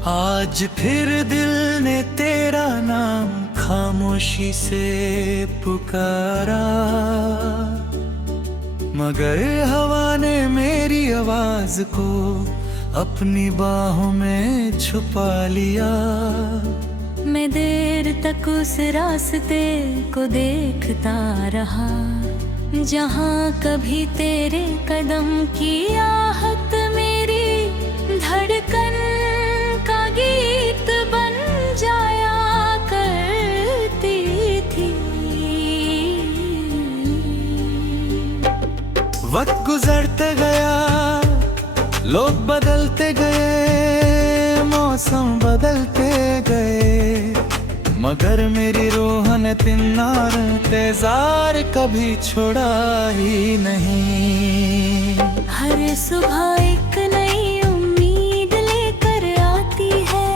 आज फिर दिल ने तेरा नाम खामोशी से पुकारा, मगर हवा ने मेरी आवाज को अपनी बाहों में छुपा लिया। मैं देर तक उस रास्ते को देखता रहा, जहाँ कभी तेरे कदम की आहट मेरी धड़कन का गीत बन जाया करती थी। वक्त गुजरते गया, लोग बदलते गए, मौसम बदलते गए, मगर मेरी रूह ने तिन्नार इंतजार कभी छोड़ा ही नहीं। हर सुबह एक नई उम्मीद लेकर आती है,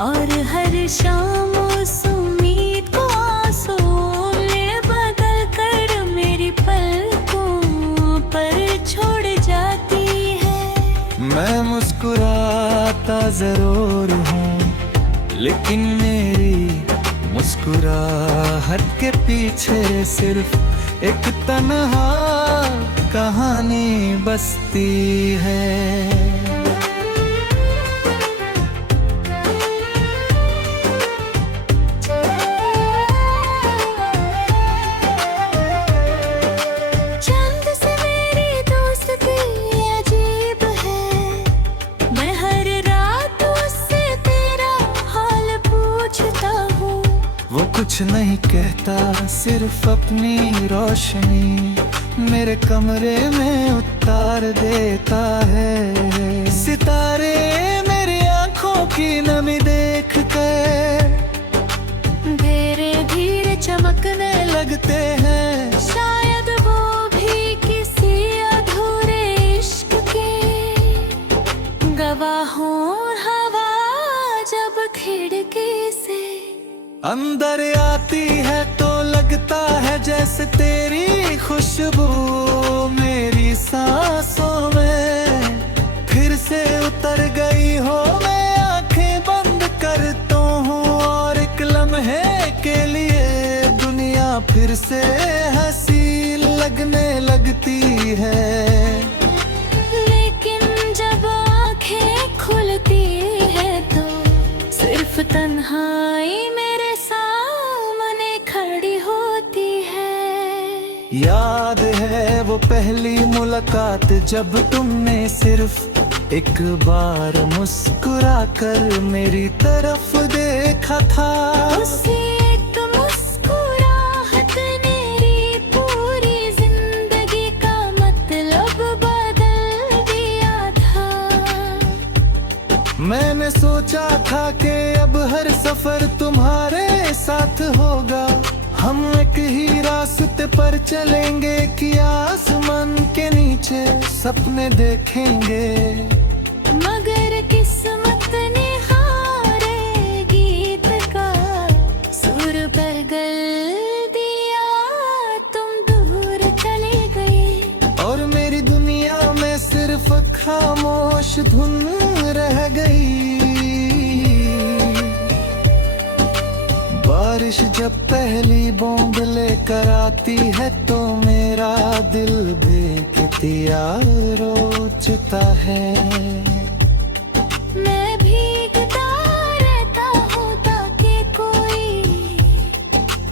और हर शाम उस उम्मीद को आंसुओं में बदल कर मेरी पलकों पर छोड़ जाती है। मैं मुस्कुराता जरूर हूँ, लेकिन मेरी मुस्कुराहट के पीछे सिर्फ एक तन्हा कहानी बसती है। कुछ नहीं कहता, सिर्फ अपनी रोशनी मेरे कमरे में उतार देता है। सितारे मेरी आंखों की नमी देख कर धीरे धीरे चमकने लगते हैं। शायद वो भी किसी अधूरे इश्क के गवाह हों। हवा जब खिड़की से अंदर आती है तो लगता है जैसे तेरी खुशबू मेरी सांसों में फिर से उतर गई हो। मैं आंखें बंद करता हूँ और एक लम्हे के लिए दुनिया फिर से हंसी लगने लगती है। लेकिन जब आंखें खुलती है तो सिर्फ तन्हाई याद है वो पहली मुलाकात जब तुमने सिर्फ एक बार मुस्कुरा कर मेरी तरफ देखा था। उसी एक मुस्कुराहट ने मेरी पूरी जिंदगी का मतलब बदल दिया था। मैंने सोचा था कि अब हर सफर तुम्हारे साथ होगा, हम एक ही रास्ते पर चलेंगे कि आसमान के नीचे सपने देखेंगे। मगर किस्मत ने हारे गीत का सुर पर गल दिया, तुम दूर चले गए और मेरी दुनिया में सिर्फ खामोश धुन रह गई। बारिश जब पहली बूंद लेकर आती है तो मेरा दिल बेख्तियार रोचता है। मैं भीगता रहता हूँ ताकि कोई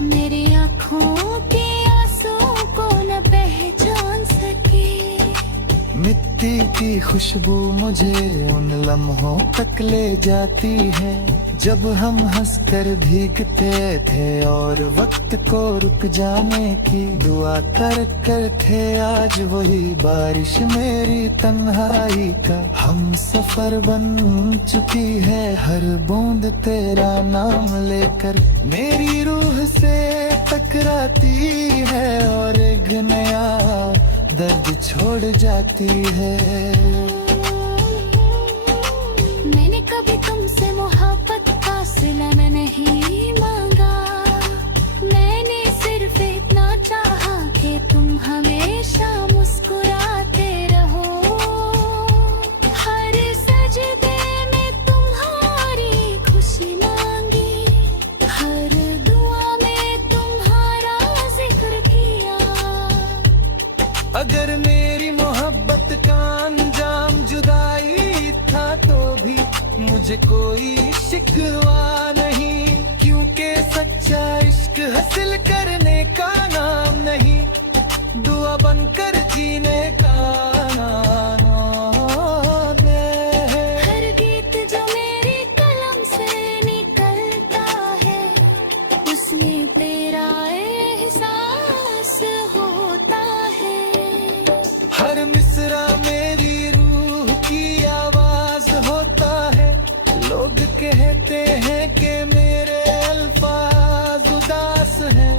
मेरी आँखों के आंसू को न पहचान सके। मिट्टी की खुशबू मुझे उन लम्हों तक ले जाती है जब हम हंसकर भीगते थे और वक्त को रुक जाने की दुआ कर थे। आज वही बारिश मेरी तन्हाई का हम सफर बन चुकी है। हर बूंद तेरा नाम लेकर मेरी रूह से टकराती है और एक नया दर्द छोड़ जाती है। मैंने कभी तुमसे मोहब्बत का सिला नहीं मांगा, मैंने सिर्फ इतना चाहा कि तुम हमेशा मुस्कुराते रहो। हर सजदे में तुम्हारा अगर मेरी मोहब्बत का अंजाम जुदाई था तो भी मुझे कोई शिकवा नहीं, क्योंकि सच्चा इश्क हासिल करने का नाम नहीं, दुआ बनकर जीने का नाम है। हर गीत जो मेरी कलम से निकलता है उसमें तेरा एहसास होता है। हर मिसरा मेरी रूह की आवाज होता है। लोग कहते हैं कि मेरे अल्फाज उदास हैं,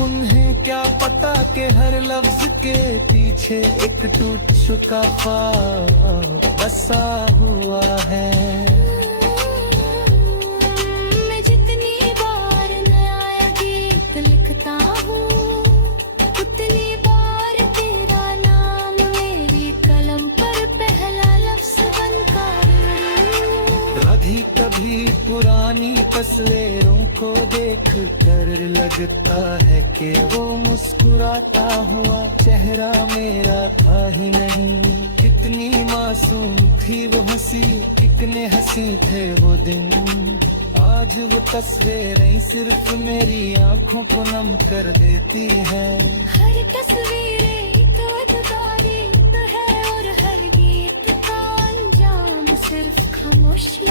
उन्हें क्या पता कि हर लफ्ज के पीछे एक टूट चुका ख्वाब बसा हुआ है। मैं जितनी बार नया गीत लिखता हूँ उतनी बार तेरा नाम मेरी कलम पर पहला लफ्ज बनकर कभी कभी पुरानी तस्वीरों को देख कर लगता है कि वो मुस्कुराता हुआ चेहरा मेरा था ही नहीं। कितनी मासूम थी वो हंसी, कितने हंसी थे वो दिन। आज वो तस्वीरें सिर्फ मेरी आंखों को नम कर देती है। हर तस्वीर एक अद्भुत गीत है और हर गीत का अंजाम सिर्फ खामोशी।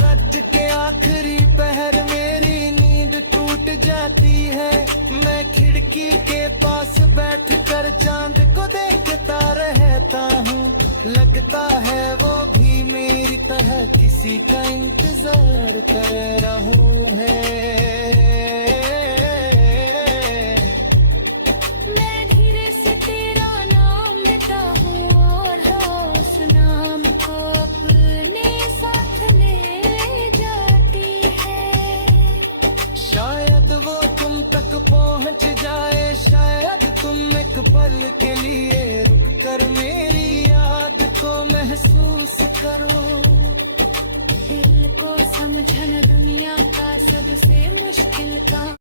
रात के आखिरी पहर मेरी नींद टूट जाती है। मैं खिड़की के पास बैठ कर चांद को देखता रहता हूँ। लगता है वो भी मेरी तरह किसी का इंतजार कर रहा है। मैं धीरे से तेरा नाम लेता हूँ और उस नाम को अपने साथ ले जाती है। शायद वो तुम तक पहुंच जाए, शायद तुम एक पल के लिए रुक कर मेरी याद को महसूस करो। दिल को समझना दुनिया का सबसे मुश्किल काम।